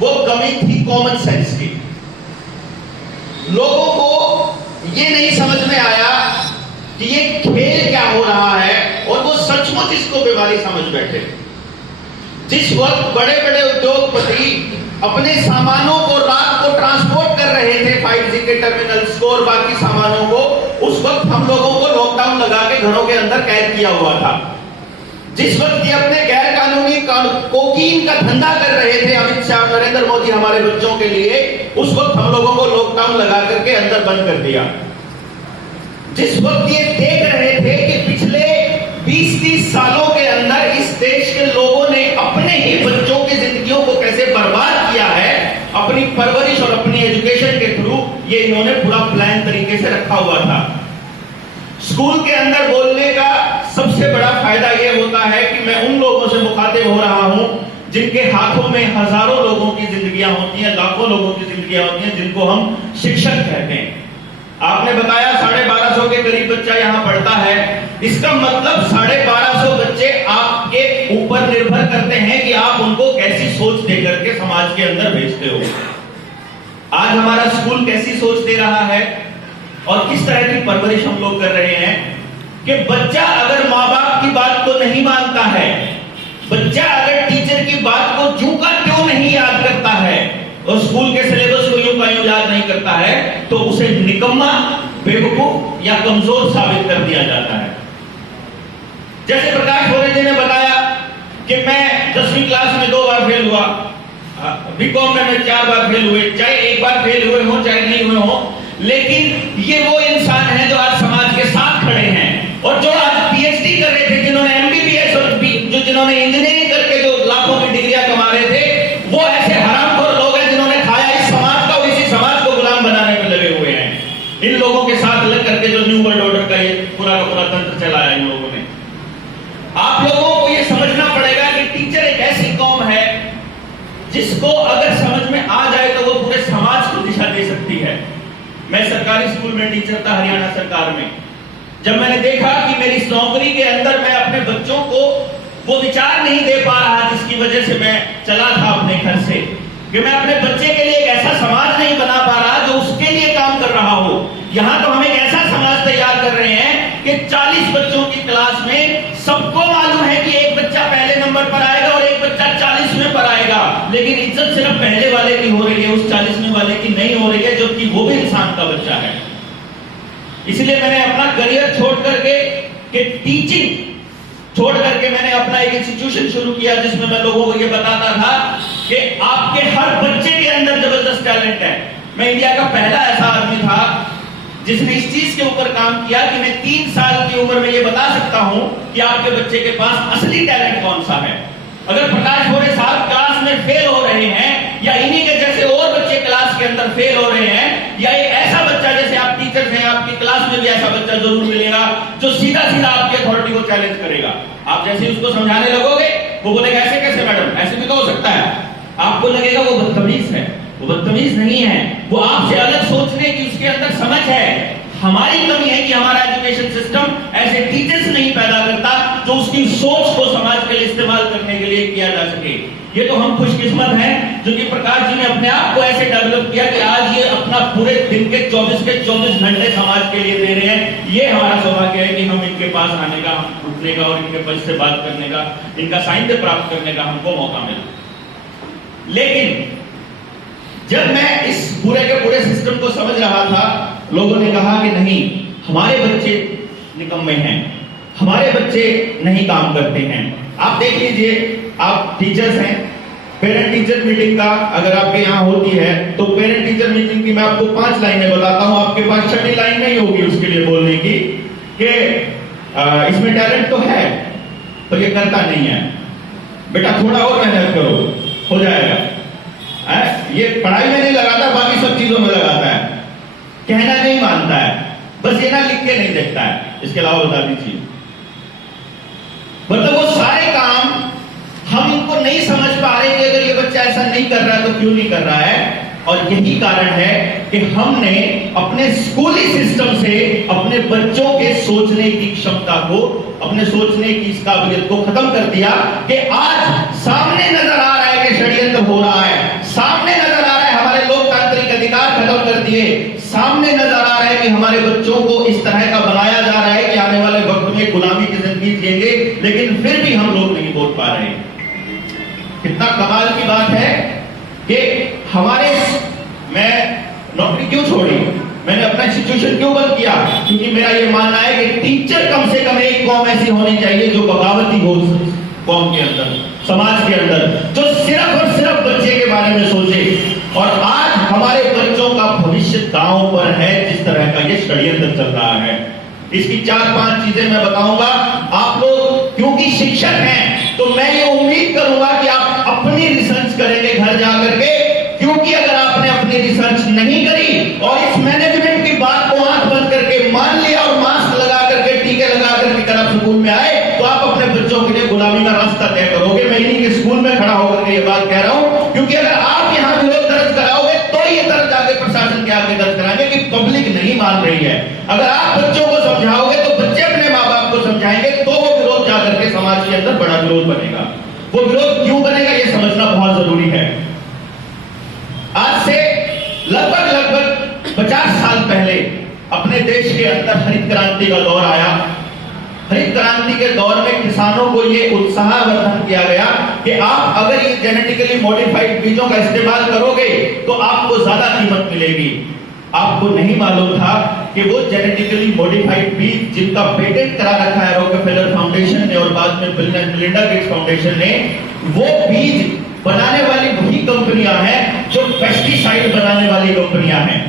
वो कमी थी कॉमन सेंस की। लोगों को ये नहीं समझ में आया कि ये खेल क्या हो रहा है, और वो सचमुच इसको बीमारी समझ बैठे। जिस वक्त बड़े बड़े उद्योगपति अपने सामानों को रात को ट्रांसपोर्ट कर रहे थे 5G के टर्मिनल्स को और बाकी सामानों को, उस वक्त हम लोगों को लॉकडाउन लगा के घरों के अंदर कैद किया हुआ था। जिस वक्त ये अपने गैर कानूनी कोकीन का धंधा कर रहे थे अमित शाह, नरेंद्र मोदी हमारे बच्चों के लिए, उस वक्त हम लोगों को लॉकडाउन लगा करके अंदर बंद कर दिया। जिस वक्त ये देख रहे थे कि पिछले 20-30 सालों के अंदर इस देश के लोगों ने अपने ही बच्चों की जिंदगियों को कैसे बर्बाद किया है, अपनी परवरिश और अपनी एजुकेशन के थ्रू, ये इन्होंने पूरा प्लान तरीके से रखा हुआ था। स्कूल के अंदर बोलने का सबसे बड़ा फायदा यह होता है कि मैं उन लोगों से मुखातिब हो रहा हूं जिनके हाथों में हजारों लोगों की जिंदगियां होती हैं, लाखों लोगों की जिंदगियां होती हैं, जिनको हम शिक्षक कहते हैं। आपने बताया 1250 के करीब बच्चा यहां पढ़ता है, इसका मतलब 1250 बच्चे आपके ऊपर निर्भर करते हैं कि आप उनको कैसी सोच दे करके समाज के अंदर भेजते हो। आज हमारा स्कूल कैसी सोच दे रहा है और किस तरह की परवरिश हम लोग कर रहे हैं कि बच्चा अगर माँ बाप की बात को नहीं मानता है, बच्चा अगर टीचर की बात को यूं का त्यों नहीं याद करता है और स्कूल के सिलेबस को यूं का यूं याद नहीं करता है, तो उसे निकम्मा, बेवकूफ या कमजोर साबित कर दिया जाता है। जैसे प्रकाश भोरे जी ने बताया कि मैं 10वीं क्लास में 2 बार फेल हुआ, बीकॉम में मैं 4 बार फेल हुए, चाहे 1 बार फेल हुए हो चाहे नहीं हुए हो, लेकिन ये वो इंसान है जो आज समाज के साथ खड़े हैं और जो आज पीएचडी कर रहे थे, जिन्होंने एमबीबीएस और जिन्होंने इंजीनियरिंग करके जो लाखों की डिग्रियां कमा रहे थे, वो ऐसे हरामखोर लोग हैं जिन्होंने खाया इस समाज का और इसी समाज को गुलाम बनाने में लगे हुए हैं। इन लोगों के साथ लग करके जो न्यू वर्ल्ड ऑर्डर का ये पूरा का पूरा तंत्र चलाया इन लोगों ने। आप लोगों को ये समझना पड़ेगा कि टीचर एक ऐसी कौम है जिसको अगर समझ में आ जाए तो वो पूरे समाज को दिशा दे सकती है। मैं सरकारी स्कूल में टीचर था हरियाणा सरकार में। जब मैंने देखा कि मेरी इस नौकरी के अंदर मैं अपने बच्चों को वो विचार नहीं दे पा रहा जिसकी वजह से मैं चला था अपने घर से, कि मैं अपने बच्चे के लिए एक ऐसा समाज नहीं बना पा रहा जो उसके लिए काम कर रहा हो। यहां तो हम एक ऐसा समाज तैयार कर रहे हैं कि 40 बच्चों की क्लास में सबको मालूम है कि एक बच्चा पहले नंबर पर आएगा और एक बच्चा 40वें पर आएगा, लेकिन इज्जत सिर्फ पहले वाले की हो रही है, उस 40वें वाले की नहीं हो रही है, जबकि वो भी इंसान का बच्चा है। इसलिए मैंने अपना करियर छोड़ करके कि टीचिंग छोड़ करके मैंने अपना एक इंस्टीट्यूशन शुरू किया जिसमें मैं लोगों को ये बताता था कि आपके हर बच्चे के अंदर जबरदस्त टैलेंट है। मैं इंडिया का पहला ऐसा आदमी था जिसने इस चीज के ऊपर काम किया कि मैं 3 साल की उम्र में ये बता सकता हूं कि आपके बच्चे के पास असली टैलेंट कौन सा है। अगर प्रकाश भोरे साहब क्लास में फेल हो रहे हैं या इन्हीं के जैसे और बच्चे क्लास के अंदर फेल हो रहे हैं, या एक ऐसा बच्चा, जैसे आप टीचर्स हैं आपकी क्लास में भी ऐसा बच्चा जरूर मिलेगा जो सीधा सीधा आपकी अथॉरिटी को चैलेंज करेगा। आप जैसे उसको समझाने लगोगे वो बोलेगा ऐसे कैसे मैडम, ऐसे भी तो हो सकता है। आपको लगेगा वो बदतमीज है, वो बदतमीज नहीं है, वो आपसे अलग सोचने की उसके अंदर समझ है। हमारी कमी है कि हमारा एजुकेशन सिस्टम ऐसे टीचर्स नहीं पैदा करता जो उसकी सोच को समाज के लिए इस्तेमाल करने के लिए किया जा सके। ये तो हम खुशकिस्मत हैं जो कि प्रकाश जी ने अपने आप को ऐसे डेवलप किया कि आज ये अपना पूरे दिन के 24 घंटे समाज के लिए दे रहे हैं। ये हमारा सौभाग्य है कि हम इनके पास आने का, उठने का और इनके पास से बात करने का, इनका साहित्य प्राप्त करने का हमको मौका मिला। लेकिन जब मैं इस पूरे के पूरे सिस्टम को समझ रहा था, लोगों ने कहा कि नहीं, हमारे बच्चे निकम्मे हैं, हमारे बच्चे नहीं काम करते हैं। आप देख लीजिए, आप टीचर्स हैं, पेरेंट टीचर मीटिंग का अगर आपके यहाँ होती है तो पेरेंट टीचर मीटिंग की मैं आपको 5 लाइनें बताता हूं, आपके पास 6वीं लाइन नहीं होगी उसके लिए बोलने की कि इसमें टैलेंट तो है पर ये करता नहीं है, बेटा थोड़ा और मेहनत करो हो जाएगा। ये पढ़ाई में नहीं लगाता, बाकी सब चीजों में लगाता है, कहना नहीं मानता है, बस ये ना लिख के नहीं देखता है, इसके अलावा बता दीजिए। मतलब वो सारे काम हम इनको नहीं समझ पा रहे कि अगर ये बच्चा ऐसा नहीं कर रहा है तो क्यों नहीं कर रहा है। और यही कारण है कि हमने अपने स्कूली सिस्टम से अपने बच्चों के सोचने की क्षमता को, अपने सोचने की इस काबिलियत को खत्म कर दिया कि आज सामने नजर आ रहा है कि षड्यंत्र हो रहा है, सामने कितना कमाल की बात है कि मैं नौकरी क्यों छोड़ी, मैंने अपना इंस्टीट्यूशन क्यों बंद किया, क्योंकि मेरा ये मानना है कि टीचर कम से कम एक कौम ऐसी होनी चाहिए जो बगावती हो कौम के अंदर, समाज के अंदर, जो सिर्फ और सिर्फ बच्चे के बारे में सोचे। और आज हमारे बच्चों का भविष्य दांव पर है जिस तरह का ये षड्यंत्र चल रहा है। इसकी 4-5 चीजें मैं बताऊंगा। आप लोग क्योंकि शिक्षक हैं तो मैं ये उम्मीद करूंगा कि आप अपनी रिसर्च करेंगे घर जाकर के, क्योंकि अगर आपने अपनी रिसर्च नहीं करी और इस मैनेजमेंट की बात को आंख बंद करके मान लिया और मास्क लगा करके, टीके लगा करके अगर आप स्कूल में आए तो आप अपने बच्चों के लिए गुलामी का रास्ता तय करोगे। मैं इन्हीं के स्कूल में खड़ा होकर के ये बात कह रहा हूं, क्योंकि अगर आप यहाँ विरोध दर्ज कराओगे तो ये दर्ज आगे प्रशासन के आगे दर्ज कराएंगे कि पब्लिक नहीं मान रही है। अगर आप बच्चों को समझाओगे तो बच्चे अपने माँ बाप को समझाएंगे, तो वो विरोध जाकर के समाज के अंदर बड़ा विरोध बनेगा। वो विरोध क्यों बनेगा ये समझना बहुत जरूरी है। आज से लगभग 50 साल पहले अपने देश के अंदर हरित क्रांति का दौर आया। हरित क्रांति के दौर में किसानों को ये उत्साहवर्धन किया गया कि आप अगर ये जेनेटिकली मॉडिफाइड बीजों का इस्तेमाल करोगे तो आपको ज्यादा कीमत मिलेगी। आपको नहीं मालूम था कि वो जेनेटिकली मॉडिफाइड बीज जिनका पेटेंट करा रखा है रॉकफेलर फाउंडेशन ने और बाद में bill and Melinda Gates foundation ने, वो बीज बनाने वाली वही कंपनियां हैं जो पेस्टिसाइड बनाने वाली कंपनियां हैं।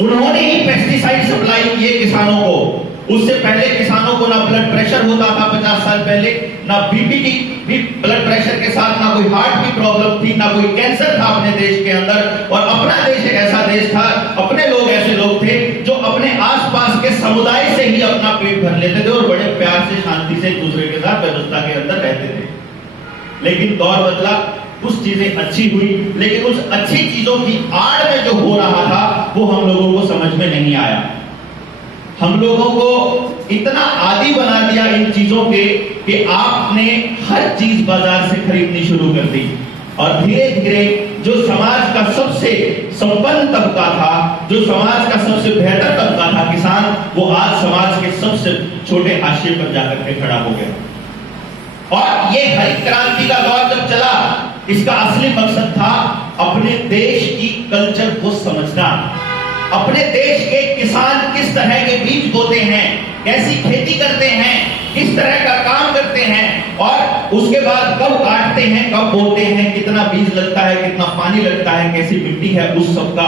उन्होंने ही पेस्टिसाइड सप्लाई किए किसानों को। उससे पहले किसानों को ना ब्लड प्रेशर होता था 50 साल पहले, ना बीपी की भी ब्लड प्रेशर के साथ ना कोई हार्ट की प्रॉब्लम थी, ना कोई कैंसर था अपने देश के अंदर। और अपना देश एक ऐसा देश था, अपने लोग ऐसे लोग थे जो अपने आसपास के समुदाय से ही अपना पेट भर लेते थे और बड़े प्यार से शांति से एक दूसरे के साथ व्यवस्था के अंदर रहते थे। लेकिन दौर बदला, कुछ चीजें अच्छी हुई, लेकिन उस अच्छी चीजों की आड़ में जो हो रहा था वो हम लोगों को समझ में नहीं आया। हम लोगों को इतना आदी बना दिया इन चीजों के कि आपने हर चीज बाजार से खरीदनी शुरू कर दी। और धीरे धीरे जो समाज का सबसे संपन्न तबका था, जो समाज का सबसे बेहतर तबका था किसान, वो आज समाज के सबसे छोटे हाशिए पर जाकर के खड़ा हो गया। और ये हरित क्रांति का दौर जब चला, इसका असली मकसद था अपने देश की कल्चर को समझना। अपने देश के किसान किस तरह के बीज बोते हैं, कैसी खेती करते हैं, किस तरह का काम करते हैं, और उसके बाद कब काटते हैं, कब बोते हैं, कितना बीज लगता है, कितना पानी लगता है, कैसी मिट्टी है, उस सब का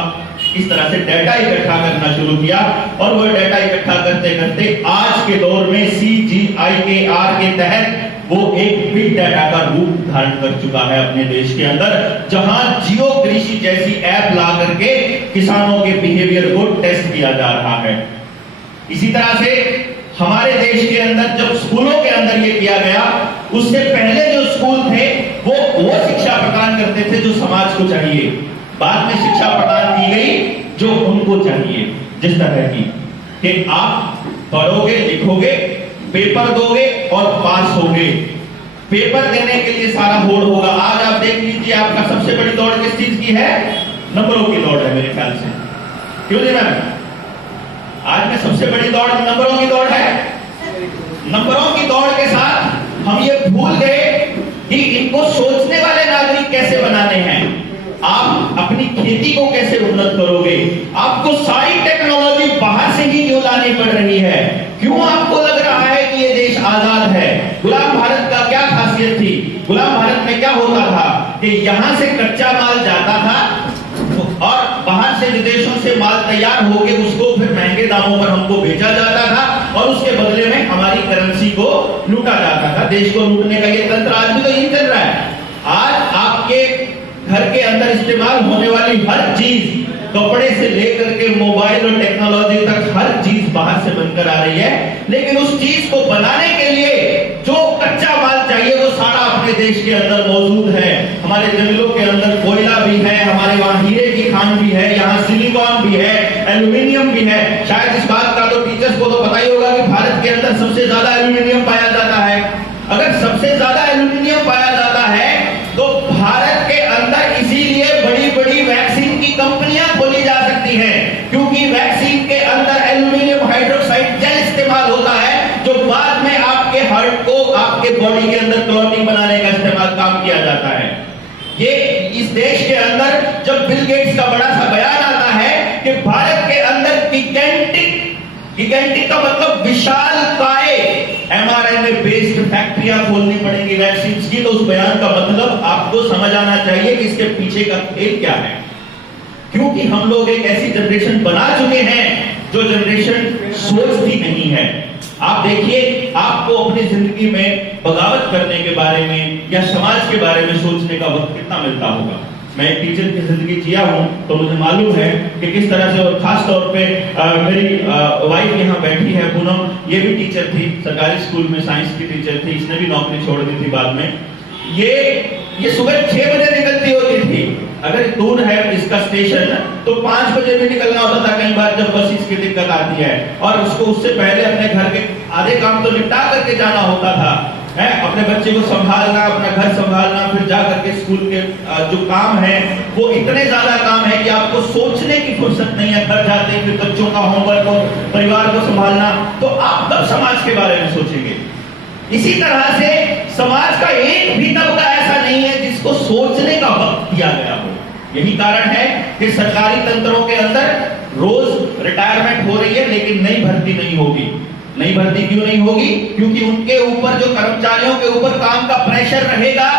इस तरह से डाटा इकट्ठा करना शुरू किया। और वो डाटा इकट्ठा करते करते आज के दौर में CGIAR के तहत वो एक बिग डाटा का रूप धारण कर चुका है अपने देश के अंदर, जहां जियो कृषि जैसी ऐप ला करके किसानों के बिहेवियर को टेस्ट किया जा रहा है। इसी तरह से हमारे देश के अंदर जब स्कूलों के अंदर ये किया गया, उससे पहले जो स्कूल थे वो शिक्षा प्रदान करते थे जो समाज को चाहिए। बाद में शिक्षा प्रदान की गई जो उनको चाहिए, जिस तरह की कि आप पढ़ोगे, लिखोगे, पेपर दोगे और पास होगे। पेपर देने के लिए सारा होड़ होगा। आज आप देख लीजिए, आपका सबसे बड़ी दौड़ किस चीज की है? नंबरों की दौड़ है मेरे ख्याल से, क्यों जी मैम? आज में सबसे बड़ी दौड़ नंबरों की दौड़ है। नंबरों की दौड़ के साथ हम ये भूल गए कि इनको सोचने वाले नागरिक कैसे बनाने हैं। आप अपनी खेती को कैसे उन्नत करोगे? आपको सारी टेक्नोलॉजी बाहर से ही क्यों लानी पड़ रही है? क्यों आपको लग रहा है कि ये देश आजाद है? गुलाम भारत का क्या खासियत थी? गुलाम भारत में क्या होता था कि यहां से कच्चा माल जाता था और बाहर से विदेशों से माल तैयार होके उसको फिर महंगे दामों पर हमको बेचा जाता था और उसके बदले में हमारी करेंसी को लूटा जाता था। देश को लूटने का ये तंत्र आज भी तो यही चल रहा है। आज आपके घर के अंदर इस्तेमाल होने वाली हर चीज, कपड़े से लेकर के मोबाइल और टेक्नोलॉजी तक हर चीज बाहर से बनकर आ रही है, लेकिन उस चीज को बनाने के लिए जो कच्चा माल चाहिए वो सारा अपने देश के अंदर मौजूद है। हमारे जंगलों के अंदर कोयला भी है, हमारे वहाँ हीरे की खान भी है, यहाँ सिलिकॉन भी है, एल्यूमिनियम भी है। शायद इस बात का तो टीचर्स को तो पता ही होगा कि भारत के अंदर सबसे ज्यादा एल्यूमिनियम पाया जाता है। अगर सबसे ज्यादा एल्यूमिनियम पाया जाता है तो भारत के अंदर इसीलिए बड़ी बड़ी वैक्सीन की कंपनियां खोली जा सकती हैं, क्योंकि वैक्सीन के अंदर एल्यूमिनियम हाइड्रोक्साइड जेल इस्तेमाल होता है जो बाद में आपके हार्ट को, आपके बॉडी के अंदर क्लॉटिंग बनाने का इस्तेमाल काम किया जाता है। ये इस देश के अंदर जब बिल गेट्स का बड़ा सा बयान आता है कि भारत के अंदर गिगेंटिक का मतलब विशाल काय mRNA बेस्ड फैक्ट्रियां खोलनी पड़ेंगी वैक्सीन की, तो उस बयान का मतलब आपको समझ आना चाहिए कि इसके पीछे का खेल क्या है। क्योंकि हम लोग एक ऐसी जनरेशन बना चुके हैं जो जनरेशन सोचती नहीं है। आप देखिए, आपको अपनी जिंदगी में बगावत करने के बारे में या समाज के बारे में सोचने का वक्त कितना मिलता होगा। मैं एक टीचर की जिंदगी जिया हूं तो मुझे मालूम है कि किस तरह से, और खास तौर पे मेरी वाइफ यहाँ बैठी है पूनम, ये भी टीचर थी, सरकारी स्कूल में साइंस की टीचर थी, इसने भी नौकरी छोड़ दी थी बाद में। ये सुबह 6 बजे निकलती होती थी, अगर दूर है इसका स्टेशन तो 5 बजे भी निकलना होता था कई बार जब बस इसकी दिक्कत आती है, और उसको उससे पहले अपने घर के आधे काम तो निपटा करके जाना होता था, है अपने बच्चे को संभालना, अपना घर संभालना, फिर जा करके स्कूल के जो काम है वो इतने ज्यादा काम है कि आपको सोचने की फुर्सत नहीं है। घर जाते फिर बच्चों का होमवर्क और परिवार को संभालना, तो आप तब समाज के बारे में सोचेंगे। इसी तरह से समाज का एक भी तबका ऐसा नहीं है जिसको सोचने का वक्त दिया गया हो। यही कारण है कि सरकारी तंत्रों के अंदर रोज रिटायरमेंट हो रही है लेकिन नई भर्ती नहीं होगी। नई भर्ती क्यों नहीं होगी? क्योंकि उनके ऊपर जो कर्मचारियों के ऊपर काम का प्रेशर रहेगा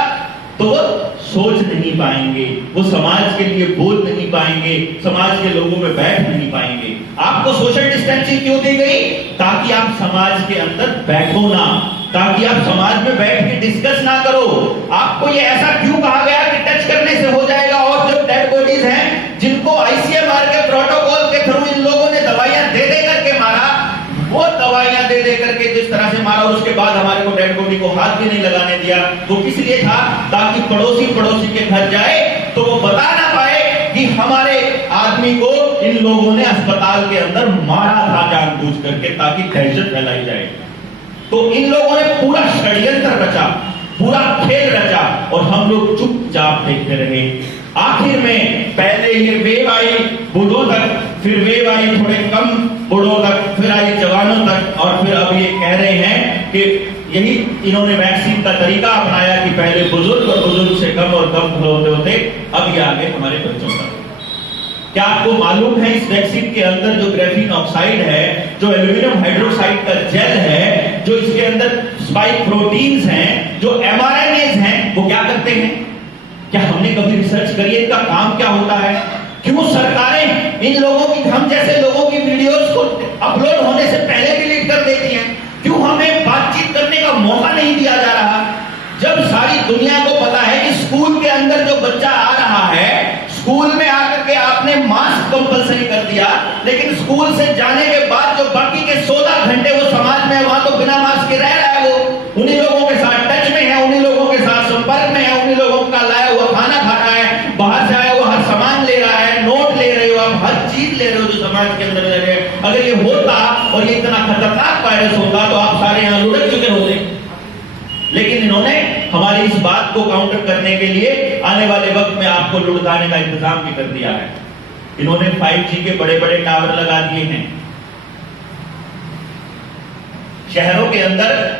तो वो सोच नहीं पाएंगे, वो समाज के लिए बोल नहीं पाएंगे, समाज के लोगों में बैठ नहीं पाएंगे। आपको सोशल डिस्टेंसिंग क्यों दी गई? ताकि आप समाज के अंदर बैठो ना, ताकि आप समाज में बैठ के डिस्कस ना करो। आपको ये ऐसा क्यों कहा गया कि टच करने से हो जाएगा? और जो डेड बॉडीज हैं जिनको आईसीएमआर के प्रोटोकॉल के थ्रू इन लोगों ने दवाइयां दे दे करके मारा, वो दवाइयां दे दे करके जिस तरह से मारा, उसके बाद हमारे को डेड बॉडी को हाथ भी नहीं लगाने दिया, वो किस लिए था? ताकि पड़ोसी के घर जाए तो वो बता ना पाए कि हमारे आदमी को इन लोगों ने अस्पताल के अंदर मारा था जानबूझ करके, ताकि दहशत फैलाई जाए। तो इन लोगों ने पूरा षड्यंत्र रचा, पूरा खेल रचा, और हम लोग चुपचाप देखते रहे। आखिर में पहले ये वेव आई बूढ़ों तक, फिर वेव आई थोड़े कम बूढ़ों तक, फिर आई जवानों तक, और फिर अब ये कह रहे हैं कि यही इन्होंने वैक्सीन का तरीका अपनाया कि पहले बुजुर्ग और बुजुर्ग से कम और कम होते होते अब ये आगे हमारे बच्चों का। क्या आपको मालूम है इस वैक्सीन के अंदर जो ग्रेफीन ऑक्साइड है, जो एल्यूमिनियम हाइड्रोक्साइड का जेल है, जो इसके अंदर स्पाइक प्रोटीन्स हैं, जो mRNAs हैं, वो क्या करते हैं? क्या हमने कभी रिसर्च करी है इनका काम क्या होता है? क्यों सरकारें इन लोगों की, हम जैसे लोगों की वीडियोस को अपलोड होने से पहले डिलीट कर देती हैं? क्यों हमें बातचीत करने का मौका नहीं दिया जा रहा? जब सारी दुनिया को पता है कि स्कूल के अंदर जो बच्चा आ रहा है, स्कूल में आकर के आपने मास्क कंपलसरी कर दिया, लेकिन स्कूल से जाने के बाद जो बाकी के 16 घंटे वो समाज में, वहां तो बिना मास्क के रह रहा है, वो उन्हीं लोगों के साथ टच में है, उन्हीं लोगों के साथ संपर्क में है, उन्हीं लोगों का लाया हुआ खाना खा रहा है, बाहर से आया हुआ हर सामान ले रहा है, नोट ले रहे हो आप, हर चीज ले रहे हो जो समाज के अंदर रह रहे हैं। अगर ये होता और ये इतना खतरनाक वायरस होता तो आप सारे यहाँ लुढ़क चुके होते। लेकिन इन्होंने हमारी इस बात को काउंटर करने के लिए आने वाले वक्त में आपको लुढ़काने का इंतजाम भी कर दिया है। इन्होंने 5G के बड़े बड़े टावर लगा दिए हैं शहरों के अंदर।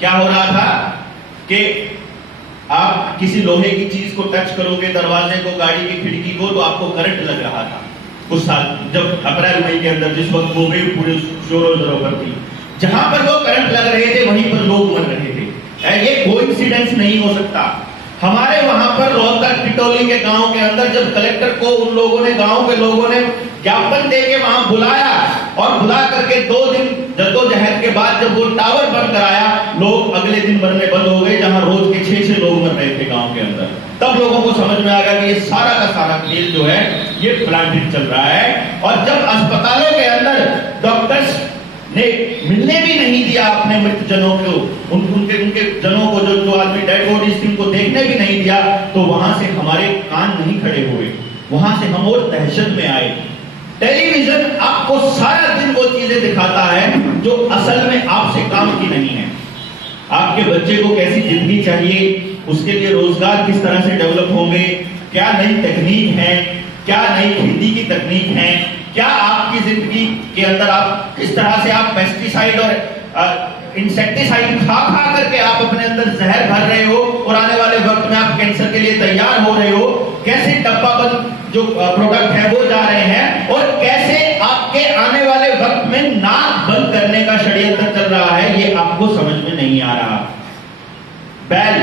क्या हो रहा था कि आप किसी लोहे की चीज को टच करोगे, दरवाजे को, गाड़ी की खिड़की को, तो आपको करंट लग रहा था। उस साल जब अप्रैल मई के अंदर, जिस वक्त वो वेव पूरे जोरों शोरों पर थी, जहां पर वो करंट लग रहे थे वहीं पर लोग मर रहे थे। ये कोइंसिडेंस नहीं हो सकता। हमारे वहां पर रोहतक टिटोली के गांव के अंदर जब कलेक्टर को उन लोगों ने, गांव के लोगों ने ज्ञापन देके वहां बुलाया, और बुला करके 2 दिन जद्दोजहद के बाद जब वो टावर बंद कराया, लोग अगले दिन मरने बंद हो गए, जहां रोज के 6 लोग मर रहे थे गांव के अंदर। तब लोगों को समझ में आ गया कि ये सारा का सारा खेल जो है ये प्लानिंग चल रहा है। और जब अस्पतालों के अंदर डॉक्टर्स ने मिलने भी नहीं दिया अपने मृत जनों को, उनके जनों को, जो आदमी डेड बॉडीज थी उनको देखने भी नहीं दिया, तो वहां से हमारे कान नहीं खड़े हुए, वहां से हम और दहशत में आए। टेलीविजन आपको सारा दिन वो चीजें दिखाता है जो असल में आपसे काम की नहीं है। आपके बच्चे को कैसी जिंदगी चाहिए, उसके लिए रोजगार किस तरह से डेवलप होंगे, क्या नई तकनीक है, क्या नई खेती की तकनीक है, क्या आपकी जिंदगी के अंदर आप किस तरह से आप पेस्टिसाइड और इंसेक्टिसाइड खा खा करके आप अपने अंदर जहर भर रहे हो और आने वाले वक्त में आप कैंसर के लिए तैयार हो रहे हो, कैसे डब्बाबंद जो प्रोडक्ट है वो जा रहे हैं, और कैसे आपके आने वाले वक्त में नाक बंद करने का षड्यंत्र चल रहा है, ये आपको समझ में नहीं आ रहा। बैल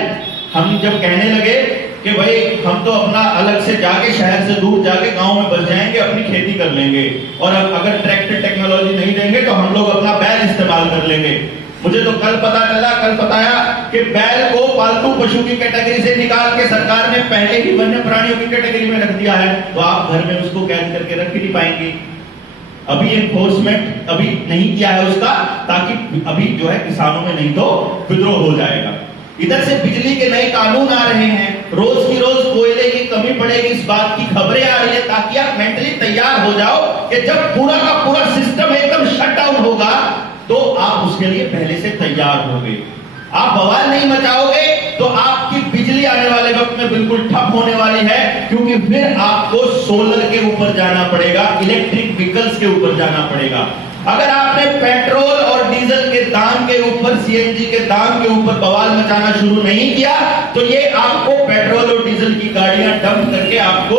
हम जब कहने लगे कि भाई हम तो अपना अलग से जाके शहर से दूर जाके गांव में बस जाएंगे, अपनी खेती कर लेंगे, और अब अगर ट्रैक्टर टेक्नोलॉजी नहीं देंगे तो हम लोग अपना बैल इस्तेमाल कर लेंगे। मुझे तो कल बताया कि बैल को पालतू पशु की कैटेगरी से निकाल के सरकार ने पहले ही वन्य प्राणियों की कैटेगरी में रख दिया है, तो आप घर में उसको कैद करके रख ही नहीं पाएंगे। अभी एनफोर्समेंट अभी नहीं किया है उसका, ताकि अभी जो है किसानों में नहीं तो विद्रोह हो जाएगा। इधर से बिजली के नए कानून आ रहे हैं, रोज की रोज कोयले की कमी पड़ेगी इस बात की खबरें आ रही है, ताकि आप मेंटली तैयार हो जाओ कि जब पूरा का पूरा सिस्टम एकदम शट डाउन होगा तो आप उसके लिए पहले से तैयार होंगे। आप बवाल नहीं मचाओगे तो आपकी बिजली आने वाले वक्त में बिल्कुल ठप होने वाली है, क्योंकि फिर आपको सोलर के ऊपर जाना पड़ेगा, इलेक्ट्रिक व्हीकल्स के ऊपर जाना पड़ेगा। अगर आपने पेट्रोल और डीजल के दाम के ऊपर, सीएनजी के दाम के ऊपर बवाल मचाना शुरू नहीं किया तो ये आपको पेट्रोल और डीजल की गाड़ियां डंप करके आपको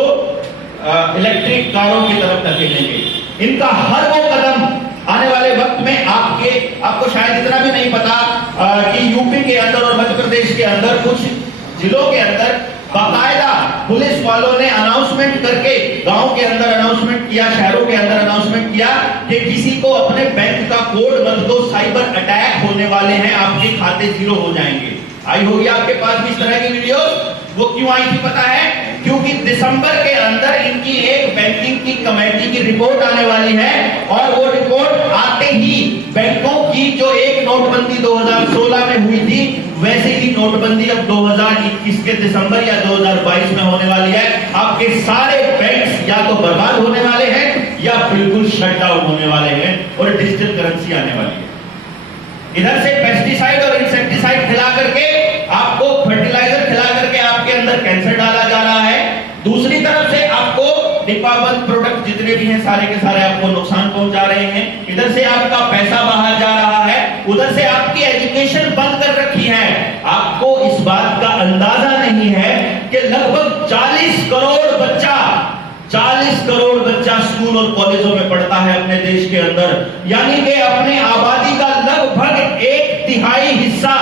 इलेक्ट्रिक कारों की तरफ धकेलेंगे। इनका हर वो कदम आने वाले वक्त में आपको शायद इतना भी नहीं पता कि यूपी के अंदर और मध्य प्रदेश के अंदर कुछ जिलों के अंदर बाकायदा पुलिस वालों ने अनाउंसमेंट करके, गांव के अंदर अनाउंसमेंट किया, शहरों के अंदर अनाउंसमेंट किया कि किसी को अपने बैंक का कोड मत दो, साइबर अटैक होने वाले हैं, आपके खाते जीरो हो जाएंगे। आई होगी आपके पास भी इस तरह की वीडियो। वो क्यों आई थी पता है? क्योंकि दिसंबर के अंदर इनकी एक बैंकिंग की कमेटी की रिपोर्ट आने वाली है, और वो रिपोर्ट आते ही बैंकों की जो एक नोटबंदी 2016 में हुई थी, वैसे ही नोटबंदी अब 2021 के दिसंबर या 2022 में होने वाली है। आपके सारे बैंक्स या तो बर्बाद होने वाले हैं या बिल्कुल शट डाउन होने वाले हैं, और डिजिटल करेंसी आने वाली है। इधर से पेस्टिसाइड और इंसेक्टिसाइड खिला करके, आपको फर्टिलाइजर खिला करके आपके अंदर कैंसर डाला जा रहा है। दूसरी तरफ से आपको डिब्बाबंद प्रोडक्ट जितने भी हैं सारे के सारे आपको नुकसान पहुंचा रहे हैं। इधर से आपका पैसा बाहर जा रहा है, उधर से आपकी एजुकेशन बंद कर रखी है। आपको इस बात का अंदाजा नहीं है कि लगभग 40 करोड़ बच्चा स्कूल और कॉलेजों में पढ़ता है अपने देश के अंदर, यानी कि अपने आबादी का लगभग 1/3 हिस्सा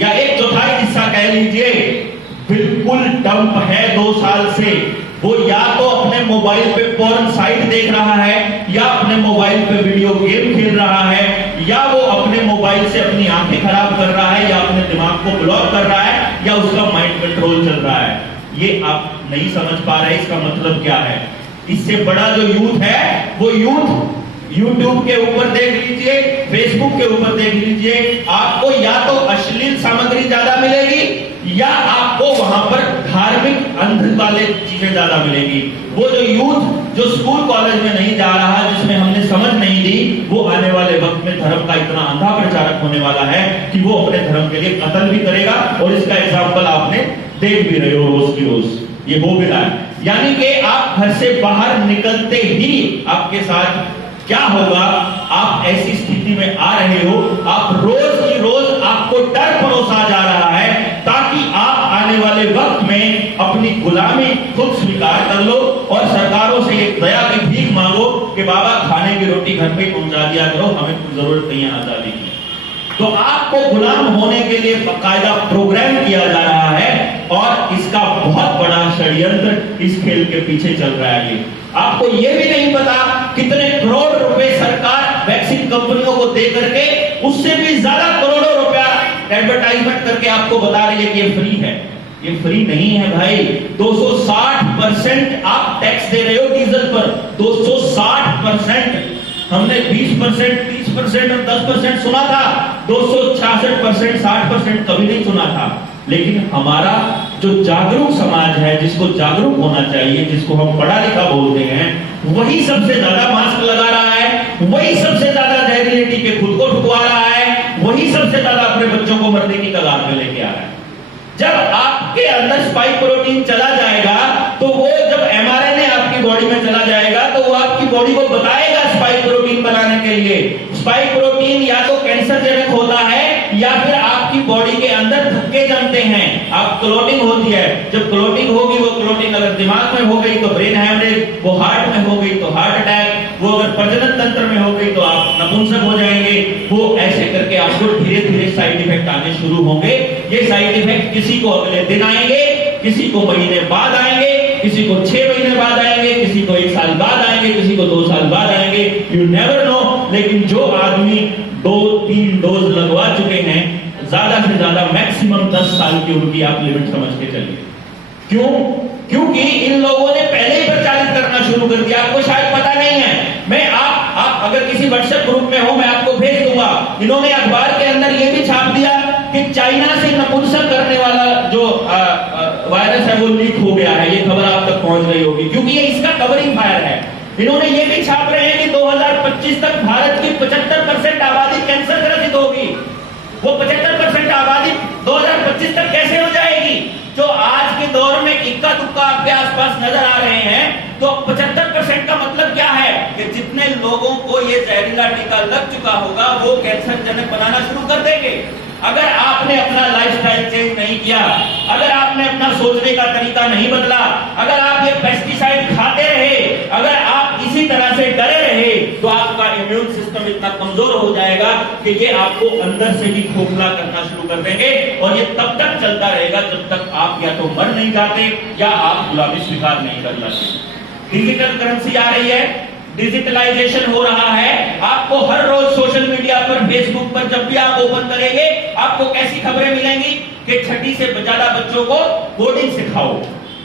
या 1/4 हिस्सा कह लीजिए बिल्कुल डंप है 2 साल से। वो या तो अपने मोबाइल पे पोर्न साइट देख रहा है, या अपने मोबाइल पे वीडियो गेम खेल रहा है, या वो अपने मोबाइल से अपनी आंखें खराब कर रहा है, या अपने दिमाग को ब्लॉक कर रहा है, या उसका माइंड कंट्रोल चल रहा है। ये आप नहीं समझ पा रहे, इसका मतलब क्या है? इससे बड़ा जो यूथ है वो यूथ YouTube के ऊपर देख लीजिए, Facebook के ऊपर देख लीजिए, आपको या तो अश्लील सामग्री ज्यादा मिलेगी, या आपको वहां पर धार्मिक अंध वाले चीजें ज्यादा मिलेगी। वो जो यूथ जो स्कूल कॉलेज में नहीं जा रहा, जिसमें हमने समझ नहीं दी, वो आने वाले वक्त में धर्म का इतना अंधा प्रचारक होने वाला है कि वो अपने धर्म के लिए कत्ल भी करेगा, और इसका एग्जाम्पल आपने देख भी रहे हो रोज की रोज, ये हो भी रहा है। यानी कि आप घर से बाहर निकलते ही आपके साथ क्या होगा? आप ऐसी स्थिति में आ रहे हो, आप रोज की रोज आपको डर परोसा जा रहा है, ताकि आप आने वाले वक्त में अपनी गुलामी खुद स्वीकार कर लो, और सरकारों से एक दया की भीख मांगो कि बाबा खाने की रोटी घर पे पहुंचा दिया करो, हमें कोई जरूरत नहीं है आजादी की। तो आपको गुलाम होने के लिए बाकायदा प्रोग्राम किया जा रहा है, और इसका बहुत बड़ा षड्यंत्र इस खेल के पीछे चल रहा है। आपको यह भी नहीं पता कितने करोड़ रुपए सरकार वैक्सीन कंपनियों को दे करके, उससे भी ज्यादा करोड़ों रुपया एडवर्टाइजमेंट करके आपको बता रही है कि ये फ्री है। ये फ्री नहीं है भाई। 260% आप टैक्स दे रहे हो डीजल पर, 260%। हमने 20%, 30% और 10% सुना था, 266%, 60% कभी नहीं सुना था। लेकिन हमारा जो जागरूक समाज है, जिसको जागरूक होना चाहिए, जिसको हम पढ़ा लिखा बोलते हैं, वही सबसे ज्यादा मास्क लगा रहा है, वही सबसे ज्यादा जहरीले टीके खुद को ठुकवा रहा है, वही सबसे ज्यादा अपने बच्चों को मरने की कगार पे लेके आ रहा है। जब आपके अंदर स्पाइक प्रोटीन चला जाएगा, तो वो जब mRNA आपकी बॉडी में चला जाएगा, तो वो आपकी बॉडी को बताएगा स्पाइक प्रोटीन बनाने के लिए। स्पाइक प्रोटीन या तो कैंसर जमते हैं, आप क्लोटिंग होती है, जब क्लोटिंग होगी, वो क्लोटिंग अगर दिमाग में हो गई तो ब्रेन हैमरेज, वो हार्ट में हो गई तो हार्ट अटैक, वो अगर प्रजनन तंत्र में हो गई तो आप नपुंसक हो जाएंगे। वो ऐसे करके आपको धीरे धीरे साइड इफेक्ट आने शुरू होंगे। ये साइड इफेक्ट किसी को अगले दिन आएंगे, किसी को महीने बाद आएंगे, किसी को 6 महीने बाद आएंगे, किसी को 1 साल बाद आएंगे, किसी को 2 साल बाद आएंगे, यू नेवर नो। लेकिन जो आदमी 2-3 डोज लगवा चुके हैं, ज्यादा से ज्यादा मैक्सिमम 10 साल की उनकी आप लिमिट समझ के चलिए। क्यों? क्योंकि इन लोगों ने पहले ही प्रचारित करना शुरू कर दिया। आपको शायद पता नहीं है, मैं आप अगर किसी व्हाट्सएप ग्रुप में हो, मैं आपको भेज दूंगा। इन्होंने अखबार के अंदर यह भी छाप दिया कि चाइना से नपुंसक करने वाला जो वायरस है वो लीक हो गया है। ये खबर आप तक पहुंच गई होगी, क्योंकि ये इसका कवरिंग फायर है। इन्होंने ये भी छाप रहे हैं कि 2025 तक भारत की 75% आबादी कैंसर ग्रसित होगी। वो 75% आबादी 2025 तक कैसे हो जाएगी? जो आज के दौर में इक्का दुक्का आपके आसपास नजर आ रहे हैं, तो 75% का मतलब क्या है कि जितने लोगों को ये जहरीला टीका लग चुका होगा वो कैंसर जनक बनाना शुरू कर देंगे। अगर आपने अपना लाइफस्टाइल चेंज नहीं किया, अगर आपने अपना सोचने का तरीका नहीं बदला, अगर आप ये पेस्टिसाइड खाते रहे, अगर आप इसी तरह से डरे रहे, तो आपका इम्यून सिस्टम इतना कमजोर हो जाएगा कि ये आपको अंदर से भी खोखला करना शुरू कर देंगे। और ये तब तक चलता रहेगा जब तक आप या तो मर नहीं जाते या आप गुलामी स्वीकार नहीं कर लेते। डिजिटल करेंसी आ रही है, डिजिटलाइजेशन हो रहा है। आपको हर रोज सोशल मीडिया पर, फेसबुक पर जब भी आप ओपन करेंगे, आपको कैसी खबरें मिलेंगी कि 6ठी से ज्यादा बच्चों को कोडिंग सिखाओ,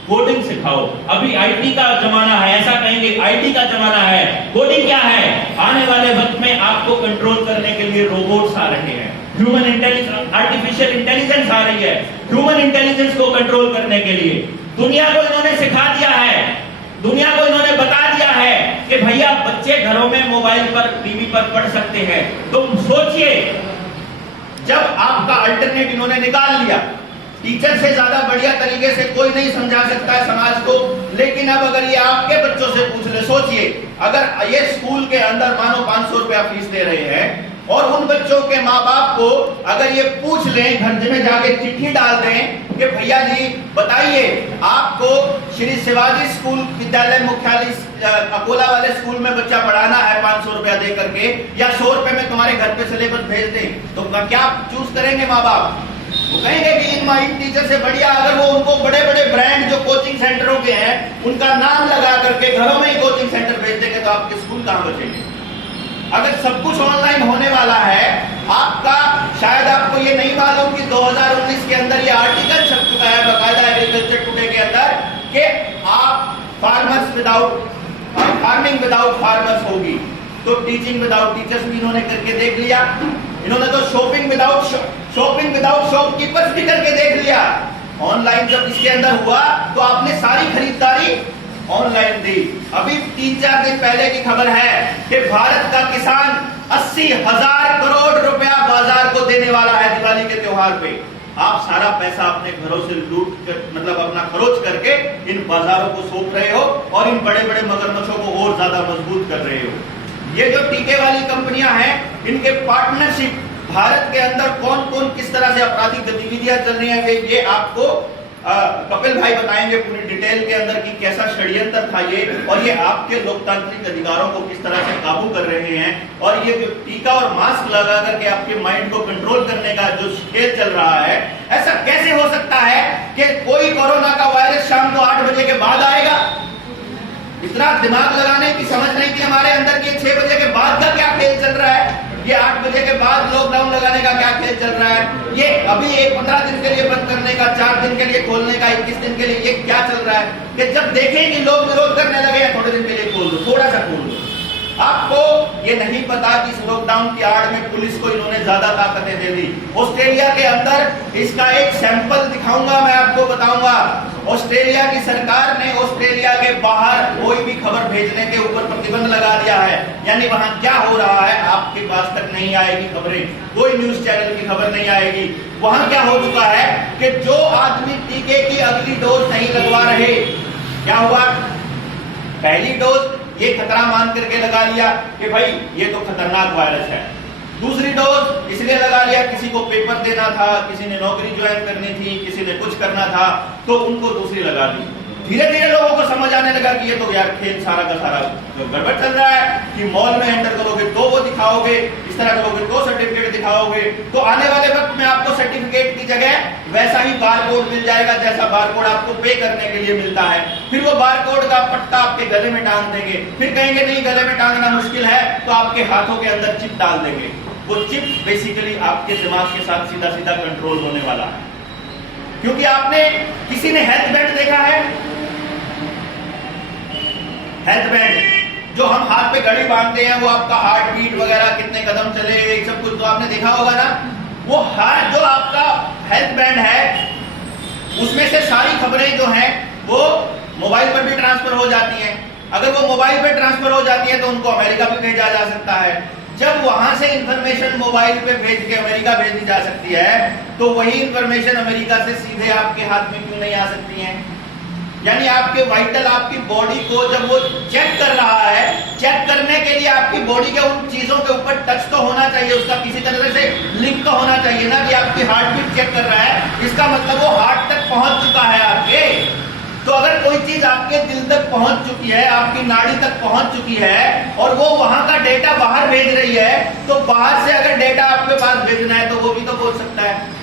कोडिंग सिखाओ। अभी आईटी का जमाना है, ऐसा कहेंगे आईटी का जमाना है। कोडिंग क्या है? आने वाले वक्त में आपको कंट्रोल करने के लिए रोबोट्स आ रहे हैं, ह्यूमन इंटेलिजेंस, आर्टिफिशियल इंटेलिजेंस आ रही है ह्यूमन इंटेलिजेंस को कंट्रोल करने के लिए। दुनिया को इन्होंने सिखा दिया है, दुनिया को इन्होंने बता दिया है कि भैया बच्चे घरों में मोबाइल पर, टीवी पर पढ़ सकते हैं। तुम सोचिए, जब आपका अल्टरनेट इन्होंने निकाल लिया, टीचर से ज्यादा बढ़िया तरीके से कोई नहीं समझा सकता है समाज को। लेकिन अब अगर ये आपके बच्चों से पूछ ले, सोचिए अगर ये स्कूल के अंदर मानो 500 रुपया फीस दे रहे हैं और उन बच्चों के माँ बाप को अगर ये पूछ लें, घर में जाके चिट्ठी डाल दें कि भैया जी बताइए, आपको श्री शिवाजी स्कूल विद्यालय मुख्यालय अकोला वाले स्कूल में बच्चा पढ़ाना है 500 रुपया दे करके, या 100 रुपए में तुम्हारे घर पे सिलेबस भेज दें, तो क्या चूज करेंगे माँ बाप? वो कहेंगे कि इन टीचर से बढ़िया अगर वो उनको बड़े बड़े ब्रांड जो कोचिंग सेंटरों के हैं उनका नाम लगा करके घरों में ही कोचिंग सेंटर भेज देंगे, तो आपके स्कूल कहां बचेंगे? अगर सब कुछ ऑनलाइन होने वाला है, आपका शायद आपको ये नहीं मालूम कि 2019 के अंदर ये आर्टिकल छप चुका है बाकायदा एग्रीकल्चर टुडे के अंदर कि आप फार्मिंग विदाउट फार्मर्स होगी, तो टीचिंग विदाउट टीचर्स भी इन्होंने करके देख लिया। इन्होंने तो शॉपिंग विदाउट शॉपकीपर्स भी करके देख लिया। ऑनलाइन जब इसके अंदर हुआ तो आपने सारी खरीदारी ऑनलाइन दी। अभी 3-4 दिन पहले की खबर है कि भारत का किसान 80,000 करोड़ रुपया बाजार को देने वाला है दिवाली के त्योहार पे। आप सारा पैसा अपने घरों से लूट कर, मतलब अपना खरोच करके इन बाजारों को सौंप रहे हो और इन बड़े बड़े मगरमच्छों को और ज्यादा मजबूत कर रहे हो। ये जो टीके वाली कंपनियां हैं, इनके पार्टनरशिप भारत के अंदर कौन कौन किस तरह से आपराधिक गतिविधियां चल रही हैं, ये आपको कपिल भाई बताएंगे पूरी डिटेल के अंदर कि कैसा षड्यंत्र था ये, और ये आपके लोकतांत्रिक अधिकारों को किस तरह से काबू कर रहे हैं। और ये जो टीका और मास्क लगा करके आपके माइंड को कंट्रोल करने का जो खेल चल रहा है, ऐसा कैसे हो सकता है कि कोई कोरोना का वायरस शाम को 8 बजे के बाद आएगा? इतना दिमाग लगाने की समझ नहीं थी हमारे अंदर कि 6 बजे के बाद का क्या खेल चल रहा है, ये 8 बजे के बाद लॉकडाउन लगाने का क्या खेल चल रहा है, ये अभी 15 दिन के लिए बंद करने का, 4 दिन के लिए खोलने का, 21 दिन के लिए, ये क्या चल रहा है कि जब देखें कि लोग विरोध करने लगे, थोड़े दिन के लिए खोल दो, थोड़ा सा खोल दो। आपको ये नहीं पता कि इस लॉकडाउन की आड़ में पुलिस को इन्होंने ज्यादा ताकतें दे दी। ऑस्ट्रेलिया के अंदर इसका एक सैंपल दिखाऊंगा, मैं आपको बताऊंगा। ऑस्ट्रेलिया की सरकार ने ऑस्ट्रेलिया के बाहर कोई भी खबर भेजने के ऊपर प्रतिबंध लगा दिया है, यानी वहां क्या हो रहा है आपके पास तक नहीं आएगी खबरें, कोई न्यूज चैनल की खबर नहीं आएगी। वहां क्या हो चुका है कि जो आदमी टीके की अगली डोज नहीं लगवा रहे, क्या हुआ, पहली डोज ये खतरा मान करके लगा लिया कि भाई ये तो खतरनाक वायरस है, दूसरी डोज इसलिए लगा लिया, किसी को पेपर देना था, किसी ने नौकरी ज्वाइन करनी थी, किसी ने कुछ करना था, तो उनको दूसरी लगा दी। धीरे धीरे लोगों को समझ आने लगा कि ये तो यार खेल सारा का सारा गड़बड़ चल रहा है, कि मॉल में एंटर करोगे तो वो दिखाओगे, इस तरह करोगे तो सर्टिफिकेट दिखाओगे, तो आने वाले वक्त में आपको सर्टिफिकेट की जगह वैसा ही बारकोड मिल जाएगा जैसा बारकोड आपको पे करने के लिए मिलता है। फिर वो बारकोड का पट्टा आपके गले में टांग देंगे, फिर कहेंगे नहीं गले में टांगना मुश्किल है, तो आपके हाथों के अंदर चिप डाल देंगे। वो चिप बेसिकली आपके दिमाग के साथ सीधा सीधा कंट्रोल होने वाला है। क्योंकि आपने, किसी ने हेल्थ बैंड देखा है? हेल्थ बैंड जो हम हाथ पे घड़ी बांधते हैं, वो आपका हार्ट बीट वगैरह, कितने कदम चले, सब कुछ तो आपने देखा होगा ना। वो हार्ट, जो आपका हेल्थ बैंड है, उसमें से सारी खबरें जो हैं वो मोबाइल पर भी ट्रांसफर हो जाती हैं। अगर वो मोबाइल पे ट्रांसफर हो जाती है तो उनको अमेरिका भी भेजा जा सकता है। जब वहां से इंफॉर्मेशन मोबाइल पे भेज के अमेरिका भेजी जा सकती है, तो वही इंफॉर्मेशन अमेरिका से सीधे आपके हाथ में क्यों नहीं आ सकती है? यानी आपके वाइटल, आपकी बॉडी को जब वो चेक कर रहा है, चेक करने के लिए आपकी बॉडी के उन चीजों के ऊपर टच तो होना चाहिए, उसका किसी तरह से लिंक तो होना चाहिए ना, कि आपकी हार्ट बीट चेक कर रहा है, इसका मतलब वो हार्ट तक पहुंच चुका है आपके। तो अगर कोई चीज आपके दिल तक पहुंच चुकी है, आपकी नाड़ी तक पहुंच चुकी है, और वो वहां का डेटा बाहर भेज रही है, तो बाहर से अगर डेटा आपके पास भेजना है तो वो भी तो बोल सकता है।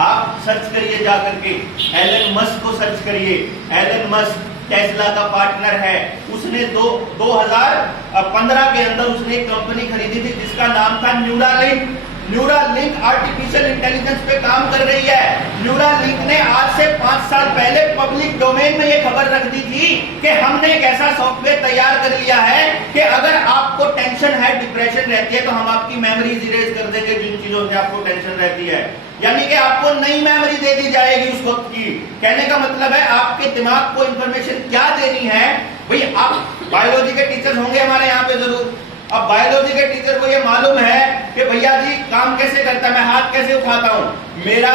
आप सर्च करिए जाकर के, एलन मस्क को सर्च करिए। एलन मस्क टेस्ला का पार्टनर है। उसने 2015 के अंदर उसने एक कंपनी खरीदी थी जिसका नाम था न्यूरालिंक। न्यूरालिंक आर्टिफिशियल इंटेलिजेंस पे काम कर रही है। न्यूरालिंक ने आज से 5 साल पहले पब्लिक डोमेन में ये खबर रख दी थी कि हमने एक ऐसा सॉफ्टवेयर तैयार कर लिया है कि अगर आपको टेंशन है, डिप्रेशन रहती है, तो हम आपकी मेमोरीज इरेज कर देंगे जिन चीजों से आपको टेंशन रहती है। यानी कि आपको नई मेमोरी दे दी जाएगी उस वक्त की। कहने का मतलब है आपके दिमाग को इंफॉर्मेशन क्या देनी है। भाई आप बायोलॉजी के टीचर होंगे हमारे यहाँ पे जरूर। अब बायोलॉजी के टीचर को ये मालूम है कि भैया जी काम कैसे करता है, मैं हाथ कैसे उठाता हूं, मेरा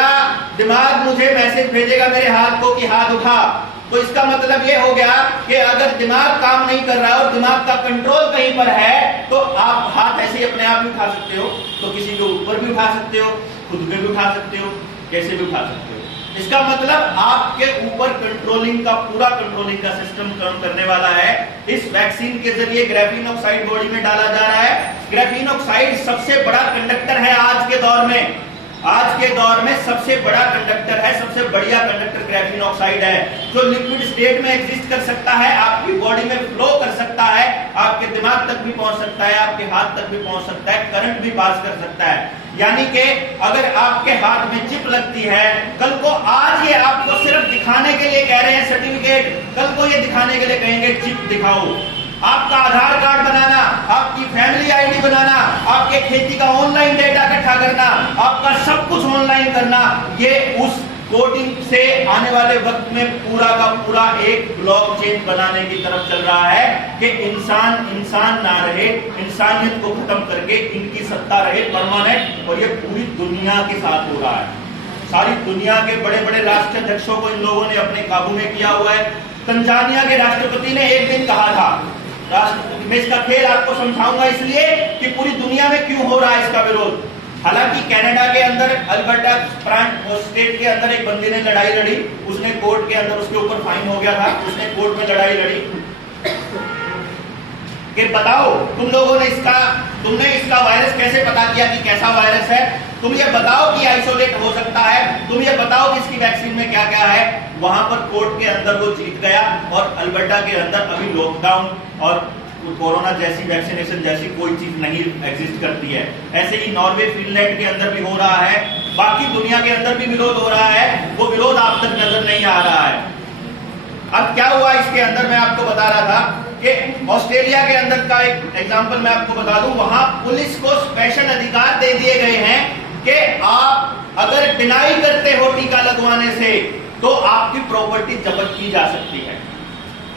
दिमाग मुझे मैसेज भेजेगा मेरे हाथ को कि हाथ उठा। तो इसका मतलब ये हो गया कि अगर दिमाग काम नहीं कर रहा और दिमाग का कंट्रोल कहीं पर है, तो आप हाथ ऐसे ही अपने आप भी उठा सकते हो, तो किसी के ऊपर भी उठा सकते हो, खुद पे भी उठा सकते हो, कैसे भी उठा सकते हो। इसका मतलब आपके ऊपर कंट्रोलिंग का, पूरा कंट्रोलिंग का सिस्टम काम करने वाला है। इस वैक्सीन के जरिए ग्राफीन ऑक्साइड बॉडी में डाला जा रहा है। ग्राफीन ऑक्साइड सबसे बड़ा कंडक्टर है आज के दौर में। आज के दौर में सबसे बड़ा कंडक्टर है, सबसे बढ़िया कंडक्टर ग्राफीन ऑक्साइड है, जो लिक्विड स्टेट में एग्जिस्ट कर सकता है, आपकी बॉडी में फ्लो कर सकता है, आपके दिमाग तक भी पहुंच सकता है, आपके हाथ तक भी पहुंच सकता है, करंट भी पास कर सकता है। यानी कि अगर आपके हाथ में चिप लगती है, कल को, आज ये आपको सिर्फ दिखाने के लिए कह रहे हैं सर्टिफिकेट, कल को ये दिखाने के लिए कहेंगे चिप दिखाओ। आपका आधार कार्ड बनाना, आपकी फैमिली आईडी बनाना, आपके खेती का ऑनलाइन डेटा इकट्ठा करना, आपका सब कुछ ऑनलाइन करना, ये उस कोडिंग से आने वाले वक्त में पूरा का पूरा एक ब्लॉकचेन बनाने की तरफ चल रहा है कि इंसान ना रहे, इंसानियत को खत्म करके इनकी सत्ता रहे परमानेंट। और ये पूरी दुनिया के साथ हो रहा है। सारी दुनिया के बड़े बड़े राष्ट्राध्यक्षों को इन लोगों ने अपने काबू में किया हुआ है। तंजानिया के राष्ट्रपति ने एक दिन कहा था, मैं इसका खेल आपको समझाऊंगा इसलिए कि पूरी दुनिया में क्यों हो रहा है इसका विरोध। हालांकि कनाडा के अंदर अल्बर्टा स्टेट के अंदर एक बंदे ने लड़ाई लड़ी, उसने कोर्ट के अंदर, उसके ऊपर फाइन हो गया था, उसने कोर्ट में लड़ाई लड़ी कि बताओ तुमने इसका वायरस कैसे पता किया कि कैसा वायरस है, तुम ये बताओ कि आइसोलेट हो सकता है, तुम ये बताओ कि इसकी वैक्सीन में क्या क्या है। वहां पर कोर्ट के अंदर वो जीत गया और अल्बर्टा के अंदर अभी लॉकडाउन और कोरोना जैसी वैक्सीनेशन जैसी कोई चीज नहीं एग्जिस्ट करती है। ऐसे ही नॉर्वे, फिनलैंड के अंदर भी हो रहा है, बाकी दुनिया के अंदर भी विरोध हो रहा है, वो विरोध आप तक नजर नहीं आ रहा है। अब क्या हुआ इसके अंदर, मैं आपको बता रहा था कि ऑस्ट्रेलिया के अंदर का एक एग्जांपल मैं आपको बता दूं। वहां पुलिस को स्पेशल अधिकार दे दिए गए हैं कि आप अगर डिनाई करते हो टीका लगवाने से तो आपकी प्रॉपर्टी जब्त की जा सकती है।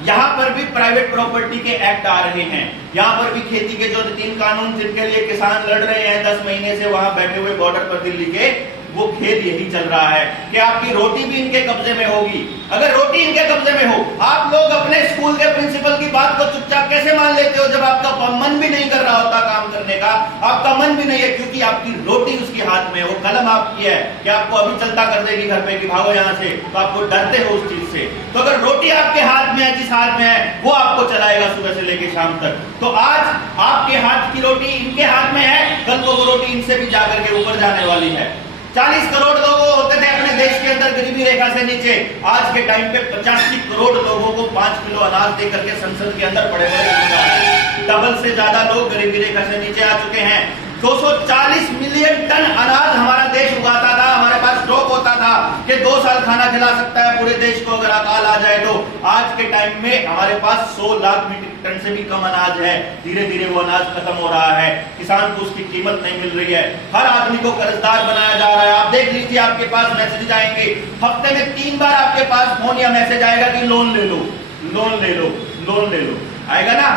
यहां पर भी प्राइवेट प्रॉपर्टी के एक्ट आ रहे हैं। यहां पर भी खेती के जो 3 कानून जिनके लिए किसान लड़ रहे हैं 10 महीने से वहां बैठे हुए बॉर्डर पर दिल्ली के, वो खेल यही चल रहा है कि आपकी रोटी भी इनके कब्जे में होगी। अगर रोटी इनके कब्जे में हो, आप लोग अपने स्कूल के प्रिंसिपल की बात को चुपचाप कैसे मान लेते हो जब आपका मन भी नहीं कर रहा होता काम करने का, आपका मन भी नहीं है, क्योंकि आपकी रोटी उसके हाथ में है, वो कलम आपकी है कि आपको अभी चलता कर देगी घर पे कि भागो यहां से, तो आपको डरते हो उस चीज से। तो अगर रोटी आपके हाथ में है, जिस हाथ में है वो आपको चलाएगा सुबह से लेकर शाम तक। तो आज आपके हाथ की रोटी इनके हाथ में है, कल को वो रोटी इनसे भी जाकर के ऊपर जाने वाली है। 40 करोड़ लोग होते थे अपने देश के अंदर गरीबी रेखा से नीचे, आज के टाइम पे 85 करोड़ लोगों को 5 किलो अनाज देकर के संसद के अंदर बड़े बड़े डबल से ज्यादा लोग गरीबी रेखा से नीचे आ चुके हैं। 240 मिलियन टन अनाज हमारा देश उगाता था, हमारे पास स्टॉक होता था कि 2 साल खाना खिला सकता है पूरे देश को अगर अकाल आ जाए तो। आज के टाइम में हमारे पास 100 लाख मीट्रिक टन से भी कम अनाज है। धीरे धीरे वो अनाज खत्म हो रहा है, किसान को उसकी कीमत नहीं मिल रही है, हर आदमी को कर्जदार बनाया जा रहा है। आप देख लीजिए, आपके पास मैसेज आएंगे, हफ्ते में 3 बार आपके पास फोन या मैसेज आएगा कि लोन ले लो, लोन ले लो, लोन ले लो, आएगा ना।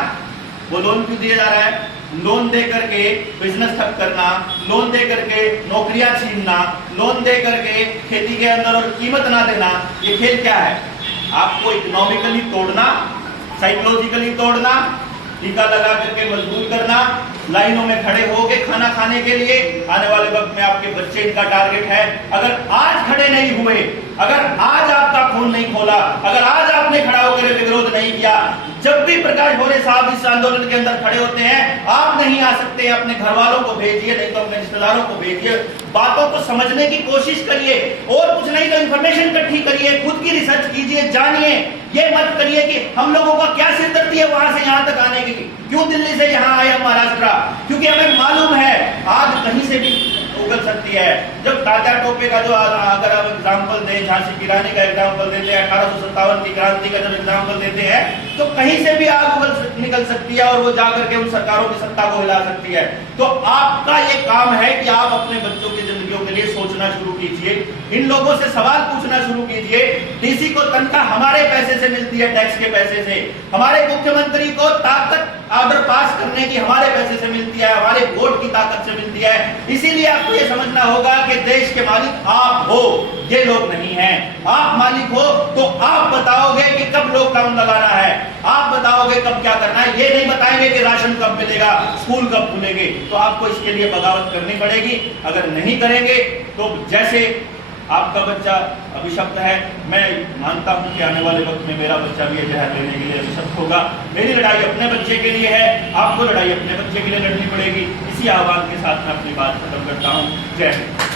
वो लोन क्यों दिया जा रहा है? लोन दे करके बिजनेस ठप करना, लोन दे करके नौकरियां छीनना, लोन दे करके खेती के अंदर और कीमत ना देना। ये खेल क्या है? आपको इकोनॉमिकली तोड़ना, साइकोलॉजिकली तोड़ना, टीका लगा करके मजबूर करना, लाइनों में खड़े होके खाना खाने के लिए। आने वाले वक्त में आपके बच्चे इनका टारगेट है। अगर आज खड़े नहीं हुए, अगर आज आपका खून नहीं खोला, अगर आज आपने खड़ा होकर विरोध नहीं किया, जब भी प्रकाश भोरे साहब इस आंदोलन के अंदर खड़े होते हैं, आप नहीं आ सकते, अपने घर वालों को भेजिए, नहीं तो अपने रिश्तेदारों को भेजिए, बातों को समझने की कोशिश करिए, और कुछ नहीं तो इन्फॉर्मेशन इकट्ठी करिए, खुद की रिसर्च कीजिए, जानिए। ये मत करिए कि हम लोगों का क्या सिरदर्दी है वहां से यहां तक आने की, क्यों दिल्ली से यहां आए महाराष्ट्र, क्योंकि हमें मालूम है आग कहीं से भी उगल सकती है। जब तात्या टोपे का जो अगर आप एग्जाम्पल दें, झांसी की रानी का एग्जाम्पल देते हैं, 1857 की क्रांति का जब एग्जाम्पल देते हैं, तो कहीं से भी आग निकल सकती है और वो जाकर के उन सरकारों की सत्ता को हिला सकती है। तो आपका ये काम है कि आप अपने बच्चों की जिंदगियों के लिए सोचना शुरू कीजिए, इन लोगों से सवाल पूछना शुरू कीजिए। डीसी को तनख्वाह हमारे पैसे से मिलती है, टैक्स के पैसे से। हमारे मुख्यमंत्री को ताकत ऑर्डर पास करने की हमारे पैसे से मिलती है, हमारे वोट की ताकत से मिलती है। इसीलिए आपको ये समझना होगा कि देश के मालिक आप हो, ये लोग नहीं हैं। आप मालिक हो तो आप बताओगे कि कब लॉकडाउन लगाना है, आप बताओगे कब क्या करना है, ये नहीं बताएंगे कि राशन कब मिलेगा, स्कूल कब खुलेंगे। तो आपको इसके लिए बगावत करनी पड़ेगी। अगर नहीं करेंगे तो जैसे आपका बच्चा अभिशप्त है, मैं मानता हूं कि आने वाले वक्त में मेरा बच्चा भी जहर लेने के लिए अभिशप्त होगा। मेरी लड़ाई अपने बच्चे के लिए है, आपको लड़ाई अपने बच्चे के लिए लड़नी पड़ेगी। इसी आह्वान के साथ मैं अपनी बात खत्म करता हूं। जय हिंद।